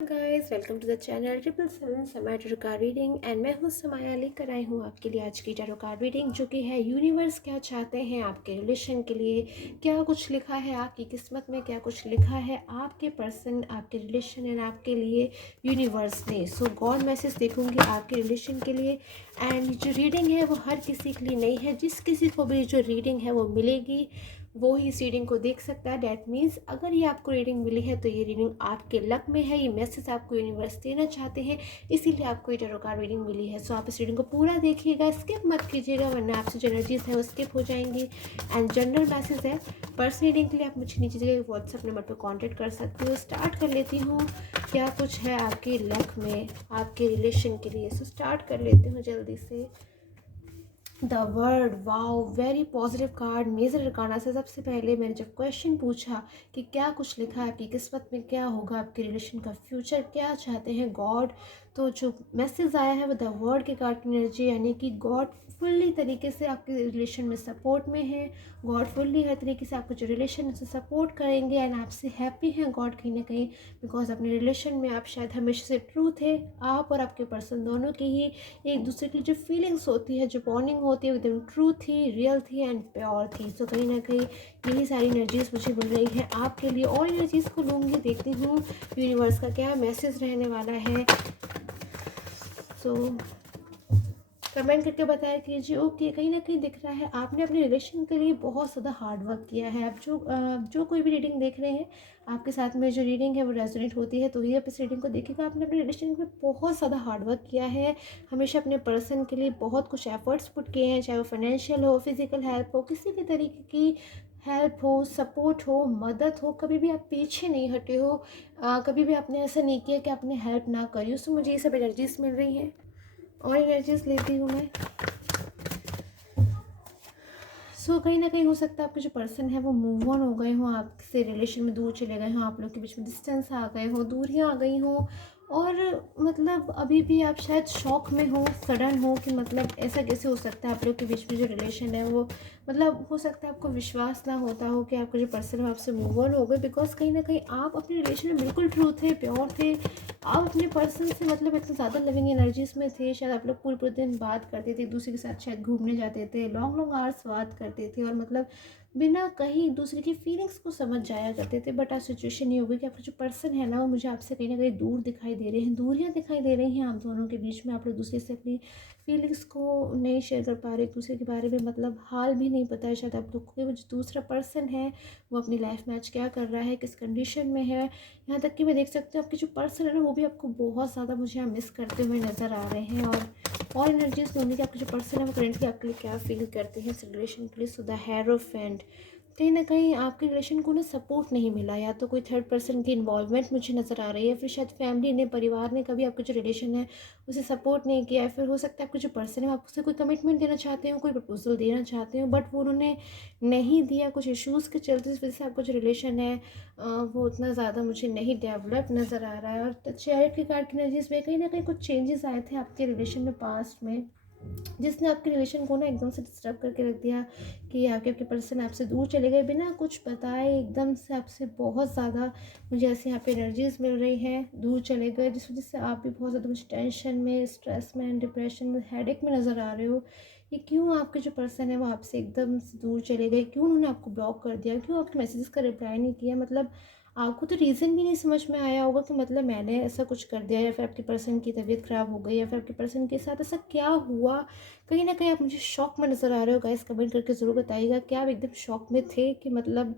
Guys welcome to the channel 777 समय tarot card reading and मैं हूँ समाया, लेकर आई हूँ आपके लिए आज की टैरो कार्ड रीडिंग जो कि है यूनिवर्स क्या चाहते हैं आपके रिलेशन के लिए। क्या कुछ लिखा है आपकी किस्मत में, क्या कुछ लिखा है आपके पर्सन, आपके रिलेशन एंड आपके लिए यूनिवर्स ने। सो गॉड मैसेज देखूंगी आपके रिलेशन के लिए। एंड जो रीडिंग है वो हर किसी के लिए नहीं है, जिस किसी को भी जो रीडिंग है वो मिलेगी वो ही इस रीडिंग को देख सकता है। डैट मीन्स अगर ये आपको रीडिंग मिली है तो ये रीडिंग आपके लक में है, ये मैसेज आपको यूनिवर्स देना चाहते हैं, इसीलिए आपको ये टैरो कार्ड रीडिंग मिली है। सो आप इस रीडिंग को पूरा देखिएगा, स्किप मत कीजिएगा वरना आपसे जो एनर्जीज है वो स्किप हो जाएंगी। एंड जनरल मैसेज है, पर्सनल रीडिंग के लिए आप मुझे नीचे दिए व्हाट्सएप नंबर पर कॉन्टैक्ट कर सकते हो। स्टार्ट कर लेती हूँ क्या कुछ है आपके लक में आपके रिलेशन के लिए। सो स्टार्ट कर लेती हूँ जल्दी से। The word, wow, very positive card. Major arcana से सबसे पहले मैंने जब क्वेश्चन पूछा कि क्या कुछ लिखा है आपकी किस्मत में, क्या होगा आपके रिलेशन का फ्यूचर, क्या चाहते हैं गॉड, तो जो मैसेज आया है वो द वर्ड के कार्ड की एनर्जी, यानी कि गॉड फुल्ली तरीके से आपके रिलेशन में सपोर्ट में है। गॉड फुल्ली हर तरीके से आपको जो रिलेशन से सपोर्ट करेंगे एंड आपसे हैप्पी हैं गॉड कहीं ना कहीं, बिकॉज अपने रिलेशन में आप शायद हमेशा से ट्रू थे। आप और आपके पर्सन दोनों की ही एक दूसरे की जो फीलिंग्स होती है, जो बॉन्डिंग होती है, एकदम ट्रू थी, रियल थी एंड प्योर थी। सो कहीं ना कहीं यही सारी एनर्जीज मुझे मिल रही है आपके लिए। और एनर्जीज को लूँगी, देखती हूँ यूनिवर्स का क्या मैसेज रहने वाला है। सो कमेंट करके बताया कीजिए। ओके, कहीं ना कहीं दिख रहा है आपने अपने रिलेशन के लिए बहुत ज़्यादा हार्ड वर्क किया है। आप जो कोई भी रीडिंग देख रहे हैं, आपके साथ में जो रीडिंग है वो रेजोनेट होती है तो ही आप इस रीडिंग को देखिएगा। आपने अपने रिलेशन में बहुत ज़्यादा हार्ड वर्क किया है, हमेशा अपने पर्सन के लिए बहुत कुछ एफर्ट्स पुट किए हैं, चाहे वो फाइनेंशियल हो, फिजिकल हेल्प हो, किसी भी तरीके की हेल्प हो, सपोर्ट हो, मदद हो, कभी भी आप पीछे नहीं हटे हो। कभी भी आपने ऐसा नहीं किया कि आपने हेल्प ना करी हो। सो मुझे ये सब एनर्जीज मिल रही हैं और एनर्जीज लेती हूँ मैं। सो कहीं ना कहीं हो सकता है आपके जो पर्सन है वो मूव ऑन हो गए हों, आपसे रिलेशन में दूर चले गए हों, आप लोग के बीच में डिस्टेंस आ गए हो, दूरियां आ गई हों, और मतलब अभी भी आप शायद शॉक में हो, सडन हो कि मतलब ऐसा कैसे हो सकता है आप लोग के बीच में जो रिलेशन है वो, मतलब हो सकता है आपको विश्वास ना होता हो कि आपका जो पर्सन है आपसे मूव ऑन हो गए, बिकॉज कहीं ना कहीं आप अपने रिलेशन में बिल्कुल ट्रू थे, प्योर थे। आप अपने पर्सन से मतलब इतना ज़्यादा लिविंग एनर्जीज में थे, शायद आप लोग पूरे पूरे दिन बात करते थे एक दूसरे के साथ, शायद घूमने जाते थे, लॉन्ग लॉन्ग आवर्स बात करते थे और मतलब बिना कहीं एक दूसरे की फीलिंग्स को समझ जाया करते थे। बट आज सिचुएशन ये हो गई कि आपका जो पर्सन है ना वो मुझे आपसे कहीं ना कहीं दूर दिखाई दे रहे हैं, दूरियां दिखाई दे रही हैं आप दोनों के बीच में। आप लोग दूसरे से अपनी फीलिंग्स को नहीं शेयर कर पा रहे एक दूसरे के बारे में, मतलब हाल भी नहीं पता है शायद आप लोग को। वो जो दूसरा पर्सन है वो अपनी लाइफ में आज क्या कर रहा है, किस कंडीशन में है, यहाँ तक कि मैं देख सकती हूँ आपके जो पर्सन है ना वो भी आपको बहुत ज़्यादा मुझे यहाँ मिस करते हुए नज़र आ रहे हैं। और एनर्जीज दूंगी कि आपके जो पर्सन है वो करेंटली आपके लिए क्या फील करते हैं इस रिलेशन के लिए। सो द हेरोफेंट, कहीं ना कहीं आपके रिलेशन को ना सपोर्ट नहीं मिला, या तो कोई थर्ड पर्सन की इन्वॉल्वमेंट मुझे नज़र आ रही है, फिर शायद फैमिली ने, परिवार ने कभी आपका जो रिलेशन है उसे सपोर्ट नहीं किया है, फिर हो सकता है आपका जो पर्सन है आपसे कोई कमिटमेंट देना चाहते हो, कोई प्रपोजल देना चाहते हो, बट वो उन्होंने नहीं दिया कुछ इश्यूज़ के चलते, इस वजह से आपका जो रिलेशन है वो उतना ज़्यादा मुझे नहीं डेवलप नज़र आ रहा है। और चैरिट के कार्ड की एनर्जीज में कहीं ना कहीं कुछ चेंजेस आए थे आपके रिलेशन में पास्ट में, जिसने आपके रिलेशन को ना एकदम से डिस्टर्ब करके रख दिया कि आपके पर्सन आपसे दूर चले गए बिना कुछ बताए, एकदम से आपसे बहुत ज़्यादा मुझे ऐसे यहाँ पे एनर्जीज मिल रही हैं, दूर चले गए, जिस वजह से आप भी बहुत ज़्यादा मुझे टेंशन में, स्ट्रेस में, डिप्रेशन में, हेडेक में नज़र आ रहे हो। ये क्यों आपके जो पर्सन है वो आपसे एकदम से दूर चले गए, क्यों उन्होंने आपको ब्लॉक कर दिया, क्यों आपके मैसेजेस का रिप्लाई नहीं किया, मतलब आपको तो रीज़न भी नहीं समझ में आया होगा कि मतलब मैंने ऐसा कुछ कर दिया, या फिर आपके पर्सन की तबीयत ख़राब हो गई, या फिर आपके पर्सन के साथ ऐसा क्या हुआ। कहीं ना कहीं आप मुझे शॉक में नज़र आ रहे हो गाइस, कमेंट करके ज़रूर बताइएगा क्या आप एकदम शॉक में थे कि मतलब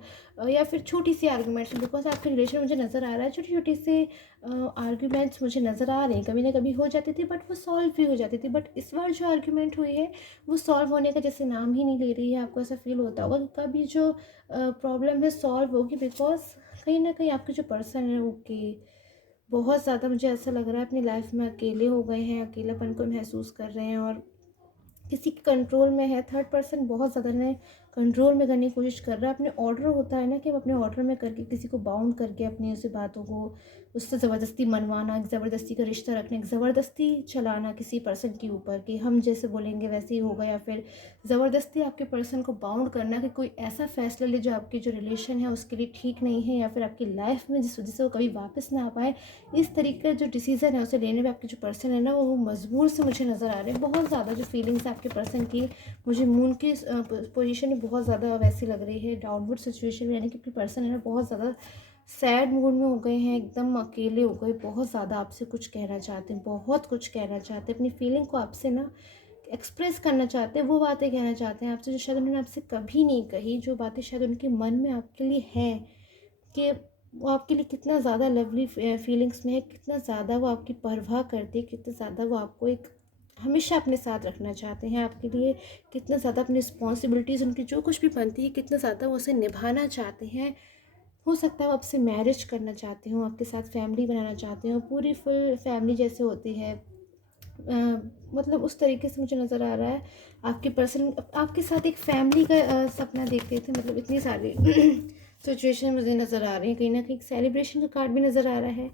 या फिर छोटी सी आर्गूमेंट्स, बिकॉज आपके रिलेशन मुझे नज़र आ रहा है छोटी छोटी से आर्ग्यूमेंट्स मुझे नज़र आ रहे हैं, कभी ना कभी हो जाती थी बट वो सॉल्व भी हो जाती थी, बट इस बार जो आर्ग्यूमेंट हुई है वो सॉल्व होने का जैसे नाम ही नहीं ले रही है। आपको ऐसा फील होता होगा कि कभी जो प्रॉब्लम है सॉल्व होगी, बिकॉज कहीं ना कहीं आपके जो पर्सन है वो कि बहुत ज़्यादा मुझे ऐसा लग रहा है अपनी लाइफ में अकेले हो गए हैं, अकेलापन को महसूस कर रहे हैं और किसी के कंट्रोल में है। थर्ड पर्सन बहुत ज़्यादा ने कंट्रोल में करने की कोशिश कर रहा है, अपने ऑर्डर होता है ना कि हम अपने ऑर्डर में करके किसी को बाउंड करके अपनी ऐसी बातों को उससे ज़बरदस्ती मनवाना, एक ज़बरदस्ती का रिश्ता रखना, एक ज़बरदस्ती चलाना किसी पर्सन के ऊपर कि हम जैसे बोलेंगे वैसे ही होगा, या फिर ज़बरदस्ती आपके पर्सन को बाउंड करना कि कोई ऐसा फ़ैसला ले जो आपकी जो रिलेशन है उसके लिए ठीक नहीं है, या फिर आपकी लाइफ में जिस वजह से वो कभी वापस ना आ पाए। इस तरीके का जो डिसीज़न है उसे लेने में आपके जो पर्सन है ना वो मजबूर से मुझे नज़र आ रहे हैं। बहुत ज़्यादा जो फीलिंग्स है आपके पर्सन की, मुझे मून की पोजीशन में बहुत ज़्यादा वैसी लग रही है, डाउनवर्ड सिचुएशन में, यानी कि आपके पर्सन है ना बहुत ज़्यादा सैड मूड में हो गए हैं, एकदम अकेले हो गए, बहुत ज़्यादा आपसे कुछ कहना चाहते हैं, बहुत कुछ कहना चाहते हैं, अपनी फीलिंग को आपसे ना एक्सप्रेस करना चाहते हैं, वो बातें कहना चाहते हैं आपसे जो शायद उन्होंने आपसे कभी नहीं कही, जो बातें शायद उनके मन में आपके लिए हैं, कि वो आपके लिए कितना ज़्यादा लवली फीलिंग्स में है, कितना ज़्यादा वो आपकी परवाह करते हैं, कितना ज़्यादा वो आपको एक हमेशा अपने साथ रखना चाहते हैं, आपके लिए कितना ज़्यादा अपनी रिस्पॉन्सिबिलिटीज़ उनकी जो कुछ भी बनती है कितना ज़्यादा वो उसे निभाना चाहते हैं। हो सकता है वो आपसे मैरिज करना चाहते हो, आपके साथ फैमिली बनाना चाहते हो, पूरी फुल फैमिली जैसे होती है, मतलब उस तरीके से मुझे नज़र आ रहा है। आपके पर्सन आपके साथ एक फैमिली का सपना देखते थे, मतलब इतनी सारी सिचुएशन मुझे नज़र आ रही हैं, कहीं ना कहीं सेलिब्रेशन का कार्ड भी नज़र आ रहा है।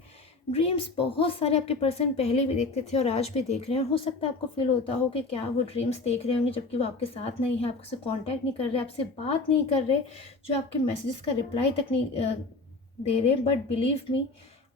ड्रीम्स बहुत सारे आपके पर्सन पहले भी देखते थे और आज भी देख रहे हैं, और हो सकता है आपको फील होता हो कि क्या वो ड्रीम्स देख रहे होंगे जबकि वो आपके साथ नहीं है, आपसे कांटेक्ट नहीं कर रहे, आपसे बात नहीं कर रहे, जो आपके मैसेजेस का रिप्लाई तक नहीं दे रहे। बट बिलीव मी,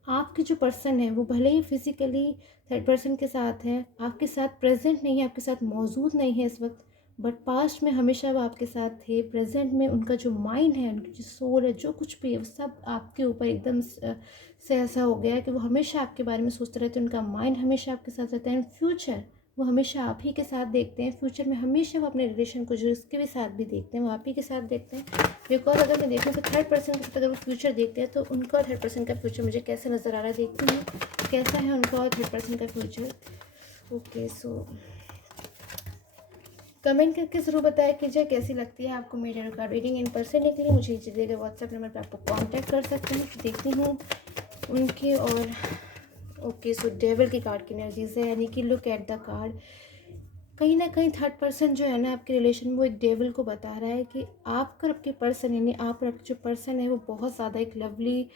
आपके जो पर्सन है वो भले ही फिज़िकली थर्ड पर्सन के साथ है, आपके साथ प्रेजेंट नहीं है, आपके साथ मौजूद नहीं है इस वक्त, बट पास्ट में हमेशा वो आपके साथ थे। प्रेजेंट में उनका जो माइंड है, उनकी जो सोल है, जो कुछ भी है वो सब आपके ऊपर एकदम से ऐसा हो गया है कि वो हमेशा आपके बारे में सोचते रहते हैं, उनका माइंड हमेशा आपके साथ रहता है। एंड फ्यूचर वो हमेशा आप ही के साथ देखते हैं, फ्यूचर में हमेशा वो अपने रिलेशन को जो इसके भी साथ भी देखते हैं वो आप ही के साथ देखते हैं। बिकॉज अगर मैं देखूँ तो थर्ड पर्सन के साथ अगर वो फ्यूचर देखते हैं तो उनका और थर्ड पर्सन का फ्यूचर मुझे कैसे नज़र आ रहा है, देखती हूँ कैसा है उनका और थर्ड पर्सन का फ्यूचर। ओके, सो कमेंट करके ज़रूर बताया कीजिए कैसी लगती है आपको मेरी tarot card reading. In person के लिए मुझे नीचे दिए गए व्हाट्सएप नंबर पर आपको कांटेक्ट कर सकते हैं। देखती हूँ उनके और ओके, सो डेविल की कार्ड की एनर्जीज है, यानी कि लुक एट द कार्ड। कहीं ना कहीं थर्ड पर्सन जो है ना आपके रिलेशन में वो एक डेविल को बता रहा है कि आपका और आपके पर्सन, यानी आप और आपके जो पर्सन है वो बहुत ज़्यादा एक लवली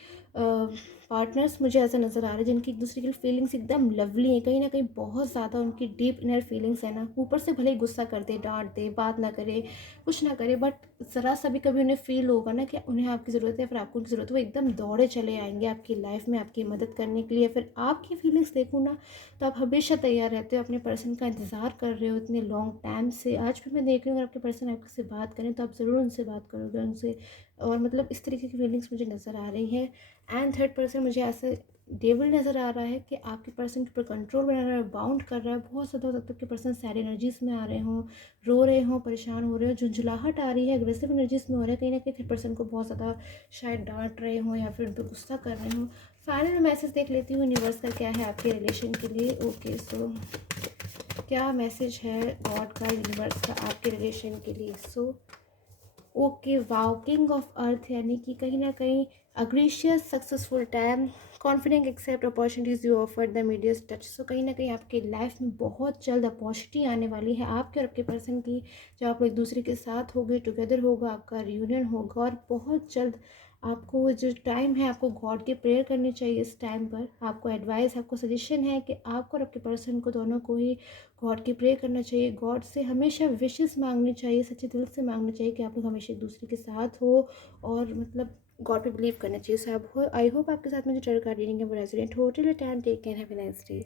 पार्टनर्स मुझे ऐसा नज़र आ रहा है, जिनकी एक दूसरे की फीलिंग्स एकदम लवली हैं, कहीं ना कहीं बहुत ज़्यादा उनकी डीप इनर फीलिंग्स है ना। ऊपर से भले ही गुस्सा कर दे, डांट दे, बात ना करे, कुछ ना करे, बट ज़रा सा भी कभी उन्हें फील होगा ना कि उन्हें आपकी ज़रूरत है, फिर आपको उनकी ज़रूरत है, वो एकदम दौड़े चले आएंगे आपकी लाइफ में आपकी मदद करने के लिए। फिर आपकी फीलिंग्स देखूँ ना तो आप हमेशा तैयार रहते हो, अपने पर्सन का इंतज़ार कर रहे हो इतने लॉन्ग टाइम से। आज भी मैं देख रही हूँ अगर आपके पर्सन आपसे बात करें तो आप ज़रूर उनसे बात करोगे, उनसे, और मतलब इस तरीके की फीलिंग्स मुझे नज़र आ रही है। एंड थर्ड पर्सन मुझे ऐसे डेविल नज़र आ रहा है कि आपके पर्सन के ऊपर कंट्रोल बना रहा है, बाउंड कर रहा है। बहुत ज़्यादा हो सकता है कि पर्सन सैड एनर्जीज़ में आ रहे हों, रो रहे हों, परेशान हो रहे हो, झुंझुलाहट आ रही है, अग्रेसिव एनर्जीज़ में हो रहा है, कहीं ना कहीं थर्ड पर्सन को बहुत ज़्यादा शायद डांट रहे हों या फिर उन पर गुस्सा कर रहे हों। फाइनल मैसेज देख लेती हूँ यूनिवर्स का क्या है आपके रिलेशन के लिए। ओके, सो क्या मैसेज है गॉड का, यूनिवर्स का आपके रिलेशन के लिए। So okay, wow, king of earth, यानी कि कहीं ना कहीं अग्रीशियस successful time, confident accept opportunities you offer the Midas touch. So कहीं ना कहीं आपकी लाइफ में बहुत जल्द अपॉर्चुनिटी आने वाली है आपके और आपके पर्सन की, जब आप एक दूसरे के साथ होगे, टुगेदर होगा, आपका रियूनियन होगा, और बहुत जल्द आपको वो जो टाइम है आपको गॉड की प्रेयर करनी चाहिए। इस टाइम पर आपको एडवाइस, आपको सजेशन है कि आपको और आपके पर्सन को दोनों को ही गॉड की प्रे करना चाहिए, गॉड से हमेशा विशेस मांगनी चाहिए, सच्चे दिल से मांगना चाहिए कि आप लोग हमेशा एक दूसरे के साथ हो, और मतलब गॉड पे बिलीव करना चाहिए। सो आई होप आपके साथ में जो टैरो कार्ड रीडिंग है वो रेजोनेट हो। Till the time, take care, have a nice day.